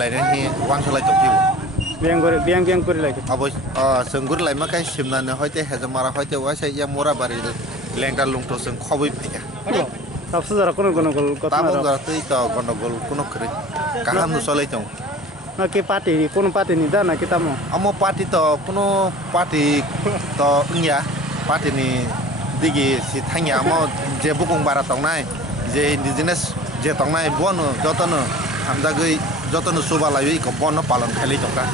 लायनायनि वांसलाय तफिउ बियां करे लायखो अबश्य जोंगुर लायमाखाय सिमनानै हयते हेजमारा हयते वाइसे या मोराबारि लेंटा लुंटो जों खबै फैया सबसे जरा कोनो कथा ताबो गरतै त गन्डगोल कुनो करे काहाम नुसलै तौ ना के पार्टी कोनो पार्टी नि जाना के तामो अमो पार्टी त कुनो पार्टी त उन्या पार्टी नि दिगी सि थांया अमो जे बुकुं बारा तंनाय जे इंडिजिनस जे तंनाय बन जतनो हामजागै जतनो सुबा लायो इको बन पालन खालै तंका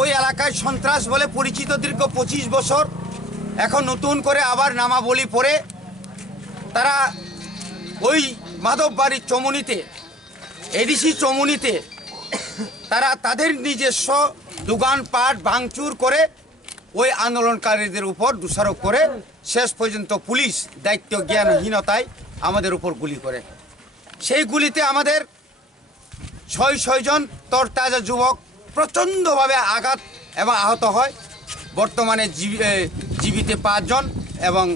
ওই এলাকায় সন্ত্রাস বলে পরিচিত দীর্ঘ 25 বছর এখন নতুন করে আবার নামাবলি পড়ে তারা ওই মাধববাড়ির চমুনিতে এডিসি চমুনিতে তারা তাদের নিজস্ব দোকানপাট ভাঙচুর করে ওই আন্দোলনকারীদের উপর দোষারোপ করে শেষ পর্যন্ত পুলিশ দায়িত্ব জ্ঞানহীনতায় আমাদের উপর গুলি করে সেই গুলিতে আমাদের 6 জন তরতাজা যুবক প্রচণ্ডভাবে আঘাত এবং আহত হয় বর্তমানে জীবিতে 5 জন এবং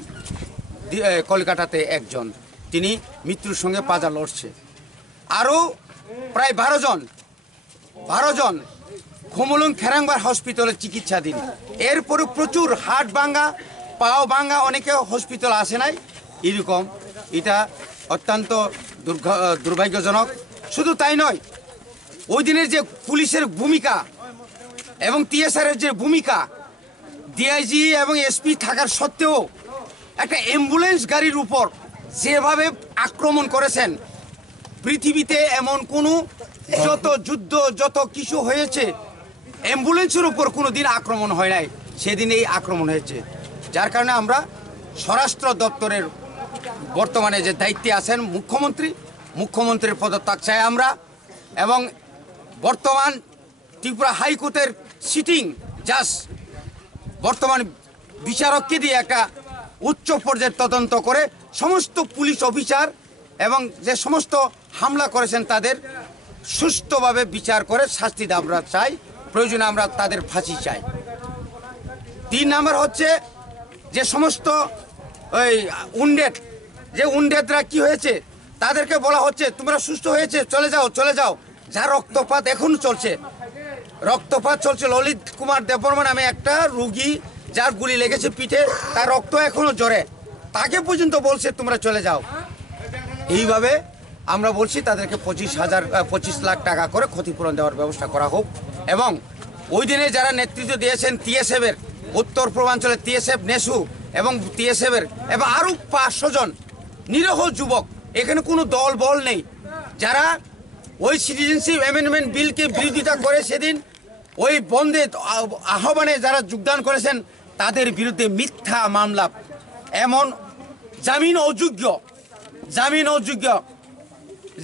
কলকাতাতে 1 জন তিনি মৃত্যুর সঙ্গে পাজা লড়ছে আরও প্রায় 12 জন খুমুলুং খেরাংবার হসপিটালে চিকিৎসাধীন এরপরে প্রচুর হাট ভাঙা পাও ভাঙা অনেকে হসপিটাল আসে নাই এরকম এটা অত্যন্ত দুর্ভাগ্যজনক শুধু তাই নয় ওই দিনের যে পুলিশের ভূমিকা এবং টিএসআরের যে ভূমিকা ডিআইজি এবং এসপি থাকার সত্ত্বেও একটা অ্যাম্বুলেন্স গাড়ির উপর যেভাবে আক্রমণ করেছেন পৃথিবীতে এমন কোনো যত যুদ্ধ যত কিছু হয়েছে অ্যাম্বুলেন্সের উপর কোনো দিন আক্রমণ হয় নাই সেদিন এই আক্রমণ হয়েছে যার কারণে আমরা স্বরাষ্ট্র দপ্তরের বর্তমানে যে দায়িত্বে আছেন মুখ্যমন্ত্রীর পদত্যাগ চাই আমরা এবং বর্তমান ত্রিপুরা হাইকোর্টের সিটিং জাজ বর্তমান বিচারককে দিয়ে একটা উচ্চ পর্যায়ের তদন্ত করে সমস্ত পুলিশ অফিসার এবং যে সমস্ত হামলা করেছেন তাদের সুষ্ঠুভাবে বিচার করে শাস্তি আমরা চাই প্রয়োজনে আমরা তাদের ফাঁসি চাই 3 নম্বর হচ্ছে যে সমস্ত ওই উন্ডেদরা কি হয়েছে তাদেরকে বলা হচ্ছে তোমরা সুস্থ হয়েছে চলে যাও যা রক্তপাত এখনো চলছে ললিত কুমার দেববর্মা নামে একটা রোগী যার গুলি লেগেছে পিঠে তার রক্ত এখনো জ্বরে তাকে পর্যন্ত বলছে তোমরা চলে যাও এইভাবে আমরা বলছি তাদেরকে 25 লাখ টাকা করে ক্ষতিপূরণ দেওয়ার ব্যবস্থা করা হোক এবং ওই দিনে যারা নেতৃত্ব দিয়েছেন টিএসএফের উত্তর পূর্বাঞ্চলের টিএসএফ নেসু এবং টিএসএফের এবং আরও 500 জন নিরীহ যুবক, এখানে কোনো দল বল নেই, যারা ওই সিটিজেনশিপ অ্যামেন্ডমেন্ট বিলকে বিরোধিতা করে সেদিন ওই বন্ধে আহ্বানে যারা যোগদান করেছেন তাদের বিরুদ্ধে মিথ্যা মামলা, এমন জামিন অযোগ্য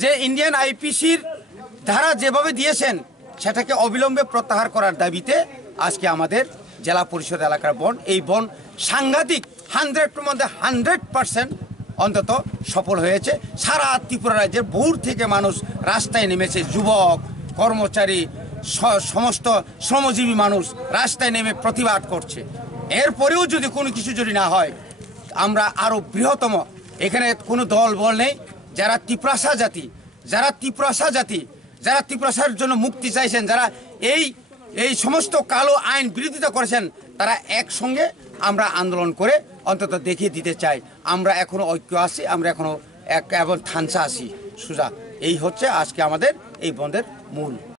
যে ইন্ডিয়ান আইপিসির ধারা যেভাবে দিয়েছেন সেটাকে অবিলম্বে প্রত্যাহার করার দাবিতে আজকে আমাদের জেলা পরিষদ এলাকার বন, এই বন সাংঘাতিক 100-এর মধ্যে 100% অন্তত সফল হয়েছে। সারা ত্রিপুরা রাজ্যের বহু থেকে মানুষ রাস্তায় নেমেছে, যুবক, কর্মচারী, সমস্ত শ্রমজীবী মানুষ রাস্তায় নেমে প্রতিবাদ করছে। এরপরেও যদি কোনো কিছু যদি না হয়, আমরা আরও বৃহত্তম, এখানে কোনো দল বল নেই, যারা ত্রিপ্রাসা জাতি, যারা ত্রিপ্রাসার জন্য মুক্তি চাইছেন, যারা এই সমস্ত কালো আইন বিরোধিতা করেছেন, তারা একসঙ্গে আমরা আন্দোলন করে অন্তত দেখিয়ে দিতে চাই আমরা এখনো ঐক্য আছি, আমরা এখনো এবং থানসা আছি সোজা। এই হচ্ছে আজকে আমাদের এই বন্ধের মূল।